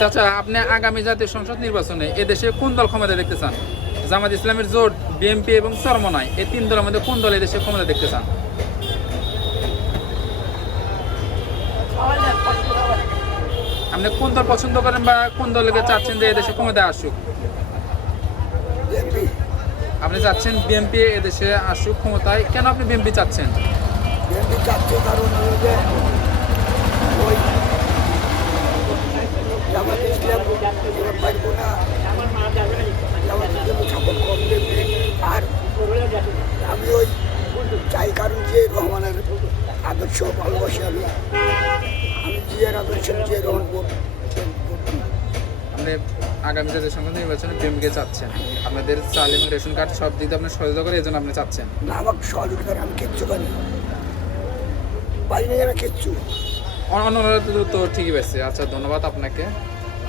চাচা, আপনি আগামী জাতীয় সংসদ নির্বাচনে এদেশে কোন দল ক্ষমতা দেখতে চান? জামাত ইসলামের জোট, বিএনপি এবং চরমনায় এই তিন দলের মধ্যে কোন দল এদেশে ক্ষমতা দেখতে চান? আপনি কোন দল পছন্দ করেন বা কোন দলকে চাচ্ছেন যে এদেশে ক্ষমতা আসুক? আপনি চাচ্ছেন বিএনপি এদেশে আসুক ক্ষমতায়, কেন আপনি বিএনপি চাচ্ছেন? চাচ্ছে কারণ আদর্শ ভালোবাসি আমি। আমি জিয়ার আদর্শ জিয়া রহমান ভোট আপনি আগামী জাতীয় সংসদ নির্বাচনে প্রেমকে চাচ্ছেন আপনাদের চাল এবং রেশন কার্ড সব দিতে আপনি সহযোগিতা করে এই জন্য আপনি চাচ্ছেন? না আমাকে সহযোগিতা করে আমি কিচ্ছু পারি না আমি কিচ্ছু। অন্য অন্যরা তো- ঠিকই পাচ্ছে আচ্ছা ধন্যবাদ আপনাকে।